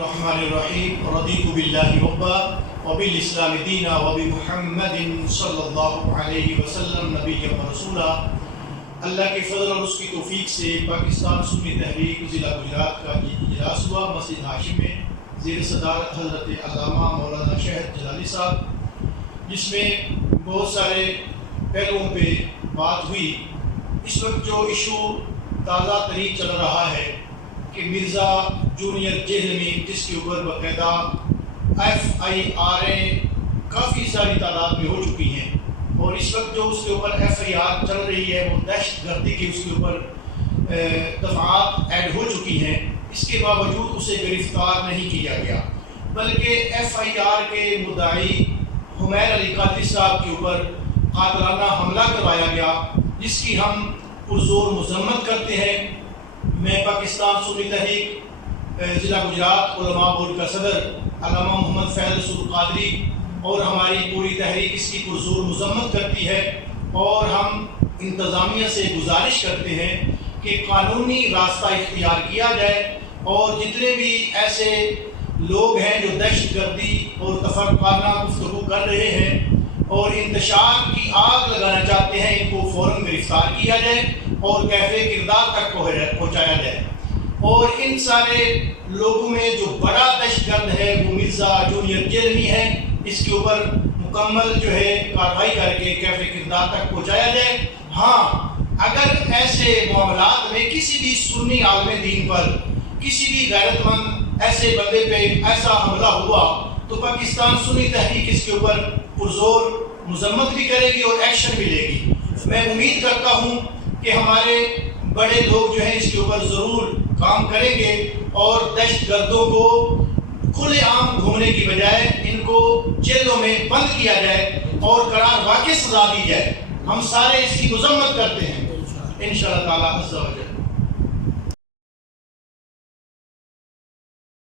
الرحمن الرحیم رضیت باللہ ربا وبالاسلام دینا وبمحمد صلی اللہ علیہ وسلم نبی و رسولا۔ اللہ کے فضل اور اس کی توفیق سے پاکستان سنی تحریک ضلع گجرات کا یہ اجلاس ہوا مسجد ہاشم میں زیر صدارت حضرت علامہ مولانا شہد جلالی صاحب، جس میں بہت سارے پہلوؤں پہ بات ہوئی۔ اس وقت جو ایشو تازہ ترین چل رہا ہے کہ مرزا جونیئر جہلمی، جس کے اوپر باقاعدہ FIR کافی ساری تعداد میں ہو چکی ہیں، اور اس وقت جو اس کے اوپر FIR چل رہی ہے وہ دہشت گردی کے اس کے اوپر دفعات ایڈ ہو چکی ہیں۔ اس کے باوجود اسے گرفتار نہیں کیا گیا، بلکہ FIR کے مدعی حمیر علی قادری صاحب کے اوپر قاتلانہ حملہ کروایا گیا، جس کی ہم پرزور مذمت کرتے ہیں۔ میں پاکستان سنی تحریک ضلع گجرات علماء بورڈ کا صدر علامہ محمد فیض رسول قادری اور ہماری پوری تحریک اس کی پرزور مذمت کرتی ہے، اور ہم انتظامیہ سے گزارش کرتے ہیں کہ قانونی راستہ اختیار کیا جائے، اور جتنے بھی ایسے لوگ ہیں جو دہشت گردی اور تفرقانہ گفتگو کر رہے ہیں اور انتشار کی آگ لگانا چاہتے ہیں، ان کو فوراً گرفتار کیا جائے اور کیفے کردار تک پہنچایا جائے۔ اور ان سارے لوگوں میں جو بڑا دہشت گرد ہے وہ مرزا جونیئر جہلمی ہے، اس کے اوپر مکمل جو ہے کارروائی کر کے کیفے کردار تک پہنچایا جائے۔ ہاں، اگر ایسے معاملات میں کسی بھی سنی عالم دین پر، کسی بھی غیرت مند ایسے بندے پہ ایسا حملہ ہوا تو پاکستان سنی تحریک اس کے اوپر پرزور مذمت بھی کرے گی اور ایکشن بھی لے گی۔ میں امید کرتا ہوں کہ ہمارے بڑے لوگ جو ہیں اس کے اوپر ضرور کام کریں گے، اور دہشت گردوں کو کھلے عام گھومنے کی بجائے ان کو جیلوں میں بند کیا جائے اور قرار واقع سزا دی جائے۔ ہم سارے اس کی مذمت کرتے ہیں انشاءاللہ تعالی عز و جل۔